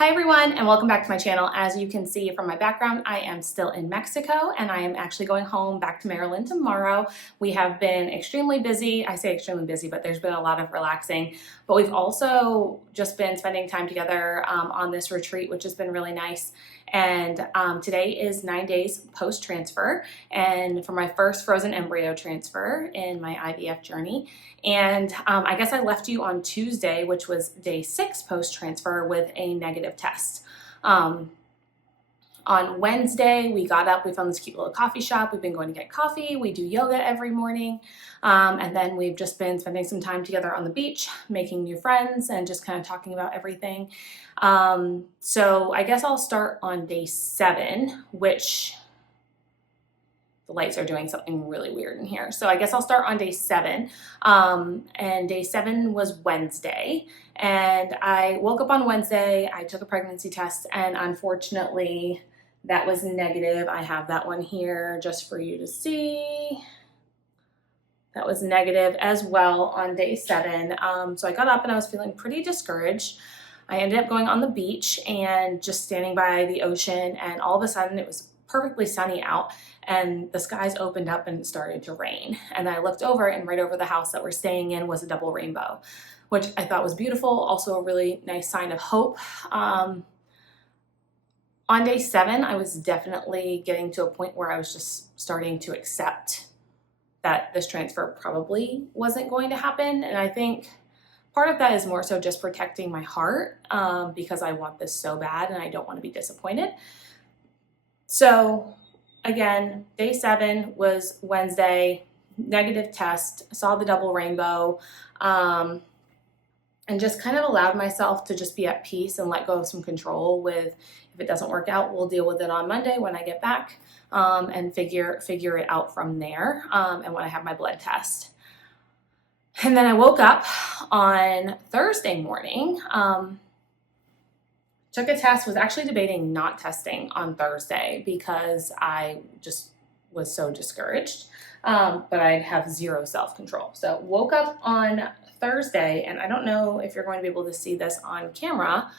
Hi everyone, and welcome back to my channel. As you can see from my background, I am still in Mexico and I am actually going home back to Maryland tomorrow. We have been extremely busy. I say extremely busy, but there's been a lot of relaxing. But we've also just been spending time together on this retreat, which has been really nice. And today is 9 days post-transfer and for my first frozen embryo transfer in my IVF journey. And I guess I left you on Tuesday, which was day 6 post-transfer, with a negative test. On Wednesday, we got up, we found this cute little coffee shop. We've been going to get coffee. We do yoga every morning. And then we've just been spending some time together on the beach, making new friends and just kind of talking about everything. So I guess I'll start on day 7, which the lights are doing something really weird in here. So I guess I'll start on day 7. And day 7 was Wednesday. And I woke up on Wednesday, I took a pregnancy test, and unfortunately that was negative. I have that one here just for you to see. That was negative as well on day 7. So I got up and I was feeling pretty discouraged. I ended up going on the beach and just standing by the ocean, and all of a sudden it was perfectly sunny out and the skies opened up and it started to rain. And I looked over, and right over the house that we're staying in was a double rainbow, which I thought was beautiful. Also a really nice sign of hope. On day 7, I was definitely getting to a point where I was just starting to accept that this transfer probably wasn't going to happen. And I think part of that is more so just protecting my heart because I want this so bad and I don't want to be disappointed. So again, day 7 was Wednesday, negative test, saw the double rainbow, and just kind of allowed myself to just be at peace and let go of some control with, if it doesn't work out, we'll deal with it on Monday when I get back, and figure it out from there, and when I have my blood test. And then I woke up on Thursday morning, took a test, was actually debating not testing on Thursday because I just was so discouraged, but I have zero self-control. So woke up on Thursday, and I don't know if you're going to be able to see this on camera,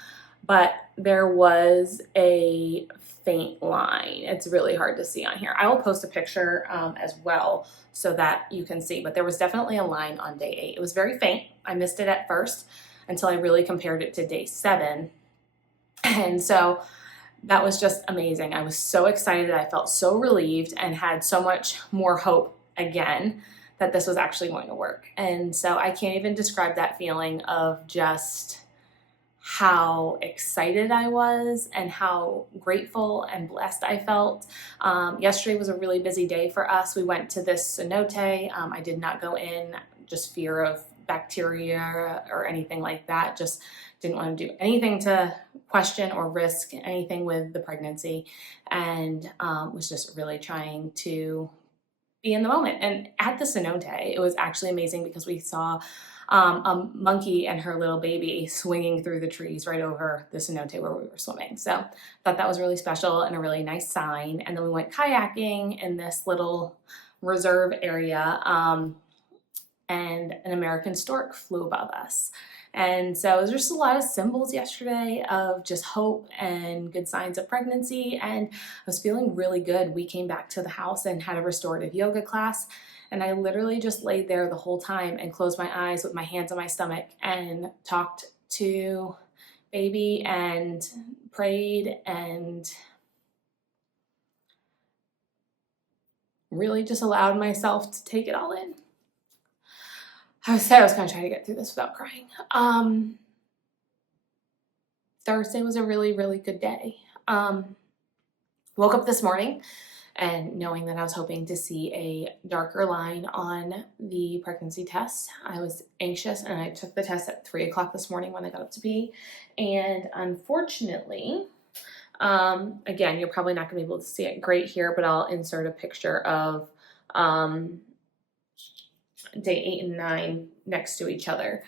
but there was a faint line. It's really hard to see on here. I will post a picture as well so that you can see, but there was definitely a line on day 8. It was very faint. I missed it at first until I really compared it to day 7. And so that was just amazing. I was so excited. I felt so relieved and had so much more hope again that this was actually going to work. And so I can't even describe that feeling of just how excited I was and how grateful and blessed I felt. Yesterday was a really busy day for us. We went to this cenote. I did not go in, just fear of bacteria or anything like that. Just didn't want to do anything to question or risk anything with the pregnancy, and was just really trying to be in the moment. And at the cenote, it was actually amazing because we saw a monkey and her little baby swinging through the trees right over the cenote where we were swimming. So I thought that was really special and a really nice sign. And then we went kayaking in this little reserve area, and an American stork flew above us. And so it was just a lot of symbols yesterday of just hope and good signs of pregnancy. And I was feeling really good. We came back to the house and had a restorative yoga class. And I literally just laid there the whole time and closed my eyes with my hands on my stomach and talked to baby and prayed and really just allowed myself to take it all in. I was going to try to get through this without crying. Thursday was a really, really good day. Woke up this morning and knowing that I was hoping to see a darker line on the pregnancy test. I was anxious, and I took the test at 3 o'clock this morning when I got up to pee. And unfortunately, again, you're probably not going to be able to see it great here, but I'll insert a picture of day 8 and 9 next to each other.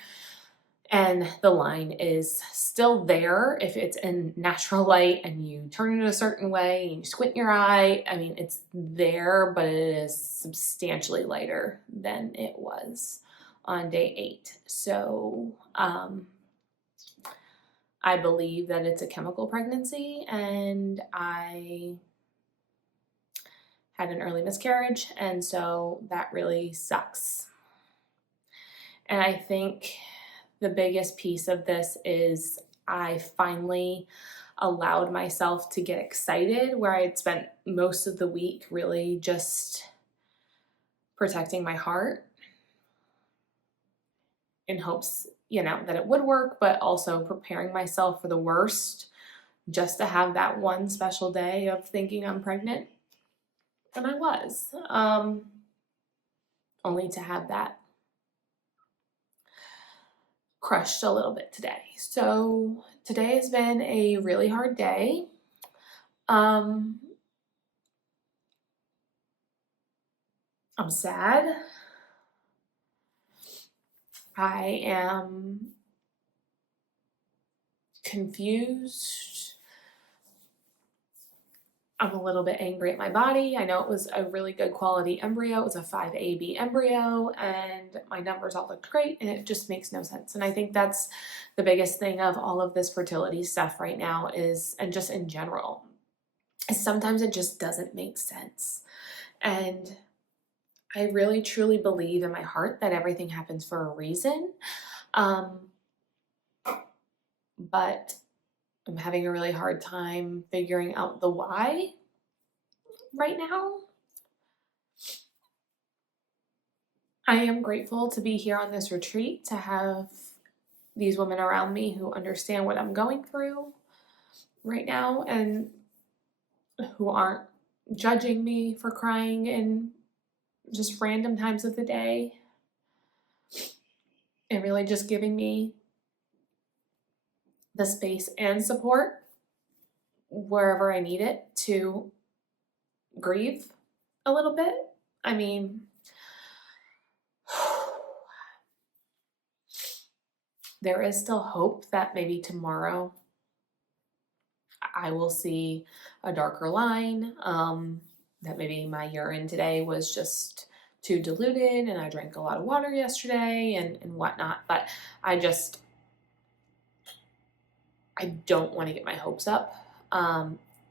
And the line is still there if it's in natural light and you turn it a certain way and you squint your eye. I mean, it's there, but it is substantially lighter than it was on day 8. So I believe that it's a chemical pregnancy, and I had an early miscarriage, and so that really sucks. And I think the biggest piece of this is I finally allowed myself to get excited, where I had spent most of the week really just protecting my heart in hopes, that it would work, but also preparing myself for the worst just to have that one special day of thinking I'm pregnant. And I was, only to have that crushed a little bit today. So today has been a really hard day. I'm sad. I am confused. I'm a little bit angry at my body. I know it was a really good quality embryo. It was a 5AB embryo, and my numbers all looked great, and it just makes no sense. And I think that's the biggest thing of all of this fertility stuff right now is, and just in general, is sometimes it just doesn't make sense. And I really truly believe in my heart that everything happens for a reason. But I'm having a really hard time figuring out the why right now. I am grateful to be here on this retreat, to have these women around me who understand what I'm going through right now and who aren't judging me for crying in just random times of the day, and really just giving me the space and support wherever I need it to grieve a little bit. I mean, there is still hope that maybe tomorrow I will see a darker line, that maybe my urine today was just too diluted and I drank a lot of water yesterday and whatnot. But I don't want to get my hopes up.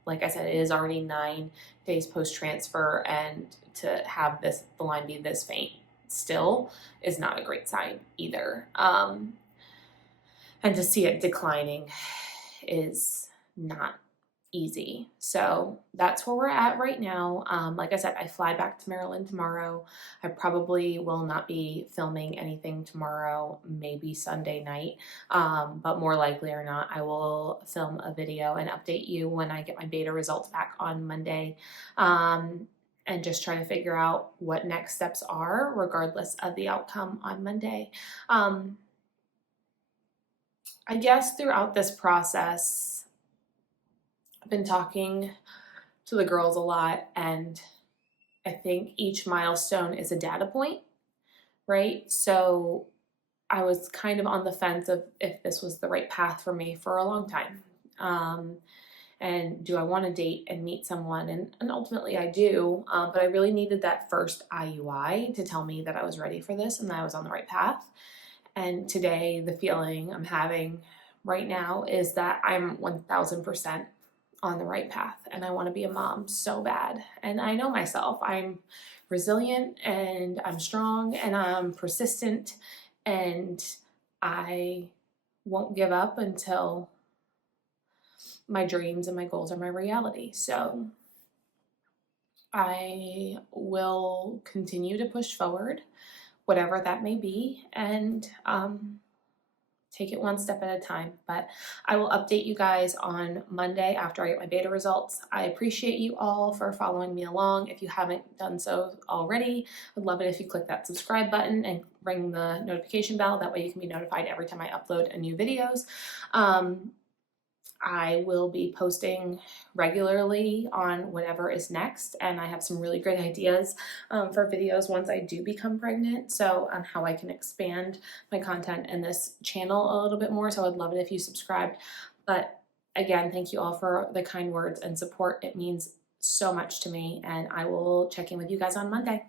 Like I said, it is already 9 days post-transfer, and to have the line be this faint still is not a great sign either. And to see it declining is not easy. So that's where we're at right now. Like I said, I fly back to Maryland tomorrow. I probably will not be filming anything tomorrow, maybe Sunday night, but more likely or not, I will film a video and update you when I get my beta results back on Monday, and just try to figure out what next steps are regardless of the outcome on Monday. I guess throughout this process, I've been talking to the girls a lot, and I think each milestone is a data point, right? So I was kind of on the fence of if this was the right path for me for a long time. And do I want to date and meet someone? And ultimately I do, but I really needed that first IUI to tell me that I was ready for this and that I was on the right path. And today, the feeling I'm having right now is that I'm 1000% on the right path, and I want to be a mom so bad. And I know myself. I'm resilient, and I'm strong, and I'm persistent, and I won't give up until my dreams and my goals are my reality. So I will continue to push forward, whatever that may be, and take it one step at a time. But I will update you guys on Monday after I get my beta results. I appreciate you all for following me along. If you haven't done so already, I'd love it if you click that subscribe button and ring the notification bell. That way you can be notified every time I upload a new videos. I will be posting regularly on whatever is next, and I have some really great ideas for videos once I do become pregnant, so on how I can expand my content in this channel a little bit more. So I'd love it if you subscribed. But again, thank you all for the kind words and support. It means so much to me, and I will check in with you guys on Monday.